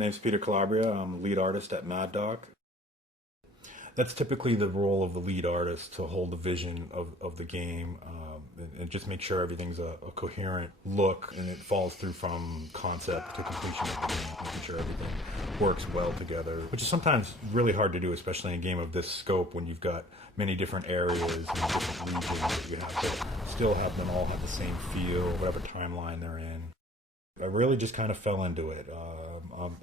name's Peter Calabria. I'm lead artist at Mad Doc. That's typically the role of the lead artist, to hold the vision of the game and just make sure everything's a coherent look and it falls through from concept to completion of the game, making sure everything works well together, which is sometimes really hard to do, especially in a game of this scope when you've got many different areas and different regions that you have to still have them all have the same feel, whatever timeline they're in. I really just kind of fell into it.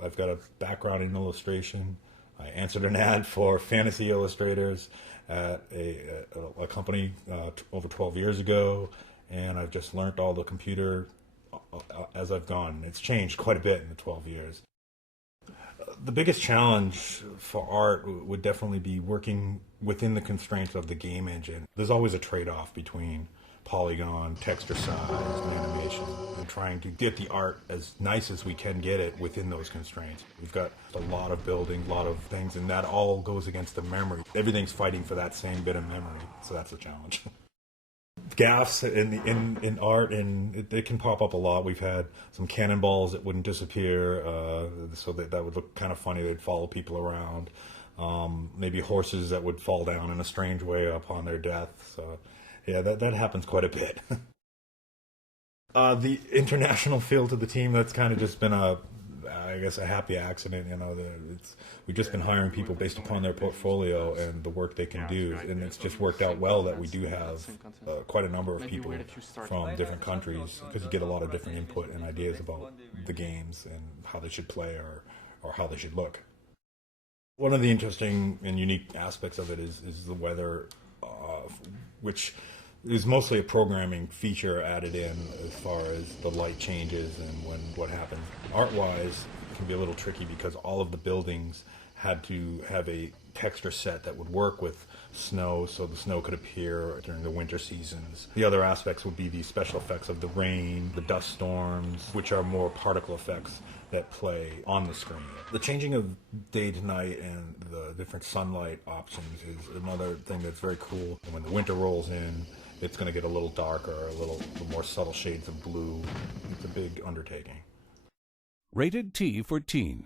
I've got a background in illustration. I answered an ad for fantasy illustrators at a company over 12 years ago, and I've just learned all the computer as I've gone. It's changed quite a bit in the 12 years. The biggest challenge for art would definitely be working within the constraints of the game engine. There's always a trade-off between polygon, texture size, and animation, and trying to get the art as nice as we can get it within those constraints. We've got a lot of building, a lot of things, and that all goes against the memory. Everything's fighting for that same bit of memory, so that's a challenge. Gaffes in art, and they can pop up a lot. We've had some cannonballs that wouldn't disappear, so that would look kind of funny. They'd follow people around. Maybe horses that would fall down in a strange way upon their death. So yeah, that happens quite a bit. The international feel to the team, that's kind of just been a happy accident. We've just been hiring people based upon their portfolio and the work they can do, and it's just worked out well that we do have quite a number of people from different countries, because you get a lot of different input and ideas about the games and how they should play or how they should look. One of the interesting and unique aspects of it is the weather, which is mostly a programming feature added in as far as the light changes and what happens. Art-wise, it can be a little tricky because all of the buildings had to have a texture set that would work with snow, so the snow could appear during the winter seasons. The other aspects would be the special effects of the rain, the dust storms, which are more particle effects that play on the screen. The changing of day to night and the different sunlight options is another thing that's very cool. And when the winter rolls in, it's going to get a little darker, a little more subtle shades of blue. It's a big undertaking. Rated T for Teen.